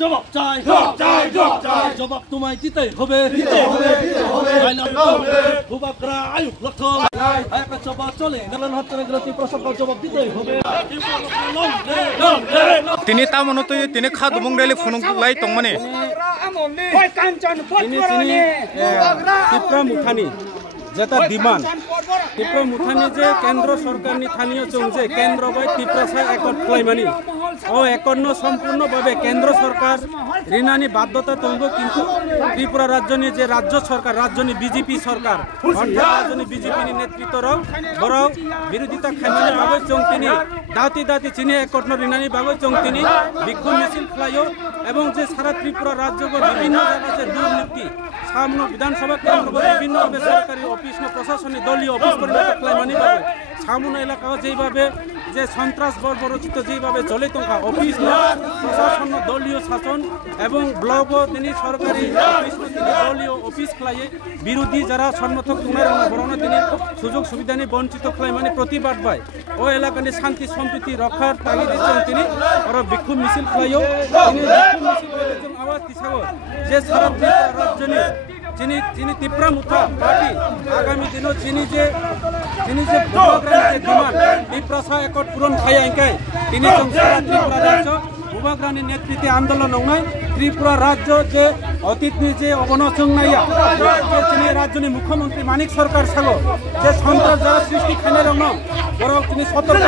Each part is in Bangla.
জবাব চাই জবাব তোমায় দিতেই হবে ভূভাগরা আয়ুক লক্ষণ একটা জবাব চলে গেলেন হচ্ছে জবাব দিতেই হবে তিনি তামনতো তিনি খাদুমং রেলি ফুনুংলাই তংমানে ত্রিপুরা মুথানি যেটা ডিমান্ড ত্রিপুরা মুথানি যে কেন্দ্র সরকারনি স্থানীয় চং যে কেন্দ্র বাই ত্রিপুরা সাই একট খাইমানি ও একন্ন সম্পূর্ণভাবে কেন্দ্র সরকার ঋণানি বাধ্যতা তঙ্গ কিন্তু ত্রিপুরা রাজ্যনি যে রাজ্য সরকার রাজ্যনি বিজেপি সরকার অর্থাৎ রাজ্যনি বিজেপি নেতৃত্বর বড় বিরোধিতা খাইমানি বাবু চং তিনি দাঁতি দাঁতি চিনি একট ঋণানি বাবু চং তিনি বিক্ষোভ মিছিল খাইও এবং যে সারা ত্রিপুরা রাজ্য বিভিন্ন জায়গায় যে দুর্নীতি সামনে বিধানসভা কেন্দ্র বিভিন্ন সরকারি অফিস প্রশাসনিক দলীয় অফিস খাইমানি বাবু সামনে এলাকা যেভাবে যে সন্ত্রাস বর্বরচিত যেভাবে চলে তঙ্কা অফিস প্রশাসন দলীয় শাসন এবং ব্লক তিনি সরকারি দলীয় অফিস খাইয়ে বিরোধী যারা সমর্থক বরণে তিনি সুযোগ সুবিধা নিয়ে বঞ্চিত খাইমানি প্রতিবাদ পায় ও এলাকানি শান্তি সম্প্রীতি রক্ষার তাগিদ দিচ্ছেন তিনি আর বিক্ষোভ মিছিল খাইও তিনি বিক্ষোভ মিছিল আওয়াজ দিছাও যে সারা রাজ্যনি যিনি ত্রিপুরা মুথা পার্টি আগামী দিনও যিনি যে ডিমান্ড ত্রিপুরা সাই একট পূরণ খাই আইকায় তিনি সারা ত্রিপুরা রাজ্য ভূভাগরানি নেতৃত্বে আন্দোলন নয় ত্রিপুরা রাজ্য যে অতীতনি যে অবনচং নাইয়া তিনি রাজ্যনি মুখ্যমন্ত্রী মানিক সরকার সাগো যে সন্ত্রাস যারা সৃষ্টি খানে রং বরং তিনি সতর্ক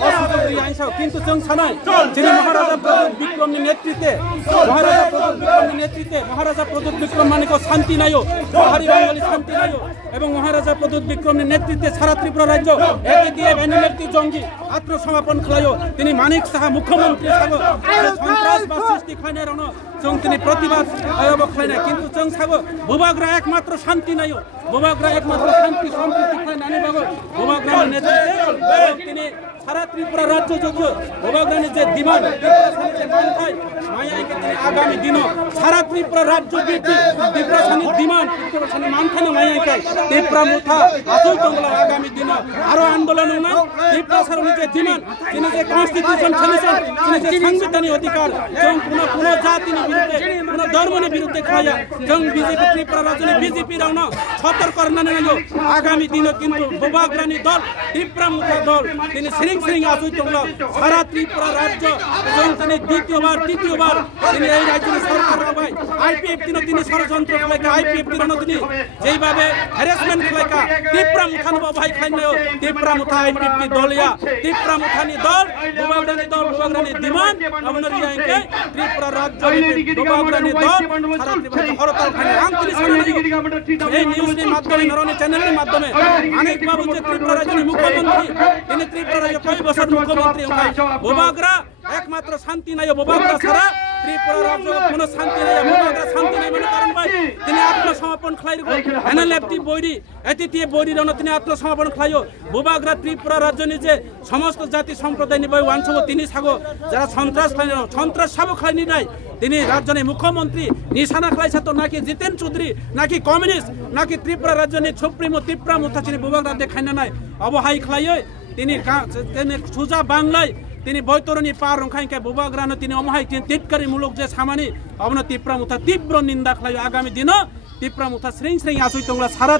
অসুযোগ আইসাও কিন্তু जों সানাই যিনি মহারাজা প্রদীপ বিক্রমনি নেতৃত্বে মহারাজা প্রদীপ বিক্রম মানিক শান্তি নাইও পাহাড়ি বাঙালি শান্তি নাইও এবং মহারাজা প্রদীপ বিক্রমনি নেতৃত্বে সারা ত্রিপুরা রাজ্য একে দিয়ে বেনিমেক্তি জঙ্গি আত্মসমর্পণ খাইও তিনি মানিক সাহা মুখ্যমন্ত্রী সাগো সন্ত্রাস বা সৃষ্টি খানে রং जों তিনি প্রতিবাদ খাইনা কিন্তু जों সাগো ভূভাগরা একমাত্র শান্তি নাইও ভূভাগরা একমাত্র শান্তি সম্প্রীতি খাইনানি বাবু ভূভাগরানি নেতৃত্বে তিনি সারা ত্রিপুরা রাজ্য যোগ্য ভূভাগরানি যে ডিমান্ড আগামী দিন সারা ত্রিপুরা রাজ্য ত্রিপুরা ডিমান্ড ত্রিপুরা মানখানে মায়াইকায় ত্রিপুরা মুথা আসল তঙ্গলা আগামী দিন আরো আন্দোলন না ত্রিপুরা সারনি যে ডিমান্ড তিনি যে কনস্টিটিউশন সলিউশন তিনি যে সাংবিধানিক অধিকার जों কোন জাতিনি বিরুদ্ধে কোন ধর্মনি বিরুদ্ধে খায়া जों বিজেপি ত্রিপুরা রাজ্যনি বিজেপি রাউনা সতর্ক করনানি নাইও আগামী দিন কিন্তু ভূভাগরানি দল ত্রিপুরা মুথা দল তিনি সিরিং আসল তঙ্গলা সারা ত্রিপুরা রাজ্য जों তিনি দ্বিতীয়বার তৃতীয়বার তিনি এই রাজ্যের সরকার ভাই আইপিএফ তিনি ষড়যন্ত্র খাইকা আইপিএফ তিনি যেইভাবে হ্যারাসমেন্ট খাইকা ত্রিপুরা মুথানি ভাই খাইনাও ত্রিপুরা মুথা আইপিএফ দলিয়া ত্রিপুরা মুথানি দল ভূভাগরানি ডিমান্ড আমনের ইয়াইকে ত্রিপুরা রাজ্য ভূভাগরানি দল সারা ত্রিপুরা হরতাল খানে আন্তরিক এই নিউজের মাধ্যমে নরনি চ্যানেলের মাধ্যমে অনেক বাবু যে ত্রিপুরা রাজ্যের মুখ্যমন্ত্রী তিনি ত্রিপুরা রাজ্য কয় বছর মুখ্যমন্ত্রী ভূভাগরা একমাত্র শান্তি নাই ভূভাগরা ছাড়া ত্রিপুরা রাজ্য কোনো শান্তি নাই ভূভাগরা শান্তি নাই মানে কারণ ভাই তিনি আত্মসমর্পণ খাইর এনএলএফটি বৈরি এটিটিএ বৈরি রন তিনি আত্মসমর্পণ খাইও ভূভাগরা ত্রিপুরা রাজ্য নিজে সমস্ত জাতি সম্প্রদায় নিবাই ওয়ানসব তিনি সাগো যারা সন্ত্রাস সাবো খাইনি নাই তিনি রাজ্যের মুখ্যমন্ত্রী নিশানা খাইছে তো নাকি জিতেন চৌধুরী নাকি কমিউনিস্ট নাকি ত্রিপুরা রাজ্যের সুপ্রিমো ত্রিপুরা মুথা তিনি ভূভাগরা দেখাইনা নাই অবহাই খাইয়ে তিনি সুজা বাংলায় তিনি বৈতরণী পার রংখাইকে ভূভাগরানো তিনি অমহাই তিটকারি মূলক যে সামানি অবন ত্রিপুরা মুথা তীব্র নিন্দা খাই আগামী দিন ত্রিপুরা মুথা শ্রেণী আসুই তোমরা সারা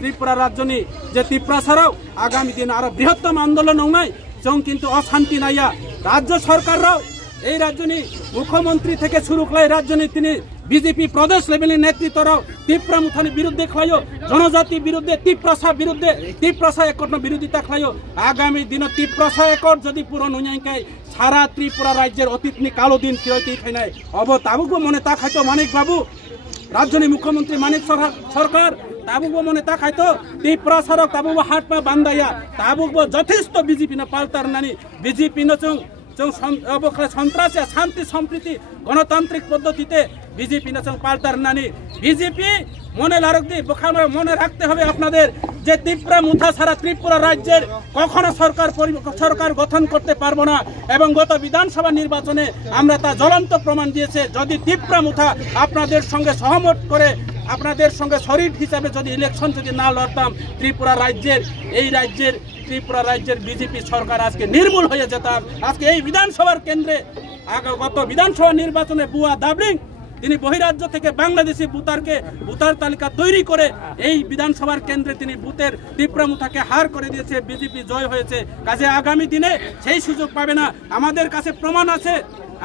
ত্রিপুরা রাজ্যনি যে ত্রিপুরা ছাড়াও আগামী দিন আরো বৃহত্তম আন্দোলন নাই जों কিন্তু অশান্তি নাইয়া রাজ্য সরকাররাও এই রাজ্যনি মুখ্যমন্ত্রী থেকে শুরু করে রাজ্যনি তিনি বিজেপি প্রদেশ লেভেলের নেতৃত্বরাও ত্রিপুরা মুথানি বিরুদ্ধে খাইও জনজাতি বিরুদ্ধে ত্রিপ্রাসা একট বিরোধিতা খাইও আগামী দিন ত্রিপ্রাসা একট যদি পূরণ হইয়াই সারা ত্রিপুরা রাজ্যের অতীতনি কালো দিন ফিরতেই খাইনাই অব তাবুকো মনে তা খাইতো মানিক বাবু রাজ্যনি মুখ্যমন্ত্রী মানিক সরকার তাবুকো মনে তা খাইতো ত্রিপুরা সড়ক তাবুকো হাট পা বান্ধাইয়া তাবুকো যথেষ্ট বিজেপি না পাল্টার নানি বিজেপি নচং সন্ত্রাসে শান্তি সম্প্রীতি গণতান্ত্রিক পদ্ধতিতে বিজেপি নচং পাল্টার নানি বিজেপি মনে মনে রাখতে হবে আপনাদের যে ত্রিপুরা মুথা সারা ত্রিপুরা রাজ্যের কখনো সরকার গঠন করতে পারবো না এবং গত বিধানসভা নির্বাচনে আমরা তা জ্বলন্ত প্রমাণ দিয়েছে। যদি ত্রিপুরা মুথা আপনাদের সঙ্গে সহমত করে আপনাদের সঙ্গে শরিক হিসাবে যদি ইলেকশন যদি না লড়তাম, ত্রিপুরা রাজ্যের বিজেপি সরকার আজকে নির্মূল হয়ে যেতাম। আজকে এই বিধানসভার কেন্দ্রে গত বিধানসভা নির্বাচনে বুয়া দাবলিং তিনি বহিরাজ্য থেকে বাংলাদেশি ভোটার তালিকা তৈরি করে এই বিধানসভার কেন্দ্রে তিনি বুথের ত্রিপুরা মুথাকে হার করে দিয়েছে। বিজেপি জয় হয়েছে। কাজে আগামী দিনে সেই সুযোগ পাবে না। আমাদের কাছে প্রমাণ আছে,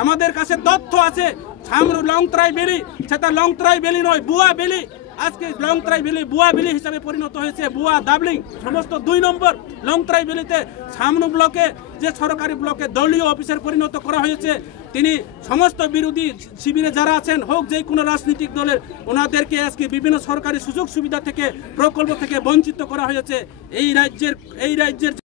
আমাদের কাছে তথ্য আছে। ছামরু লংত্রাই বেলি, সেটা লংত্রাই বেলি নয়, বুয়া বেলি। আজকে লংত্রাই বেলি বুয়া বেলি হিসাবে পরিণত হয়েছে। বুয়া দাবলিং সমস্ত 2 নম্বর লংত্রাই বেলিতে ছামরু ব্লকে যে সরকারি ব্লকে দলীয় অফিসের পরিণত করা হয়েছে। তিনি সমস্ত বিরোধী শিবিরে যারা আছেন, হোক যে কোনো রাজনৈতিক দলের, ওনাদেরকে আজকে বিভিন্ন সরকারি সুযোগ সুবিধা থেকে প্রকল্প থেকে বঞ্চিত করা হয়েছে। এই রাজ্যের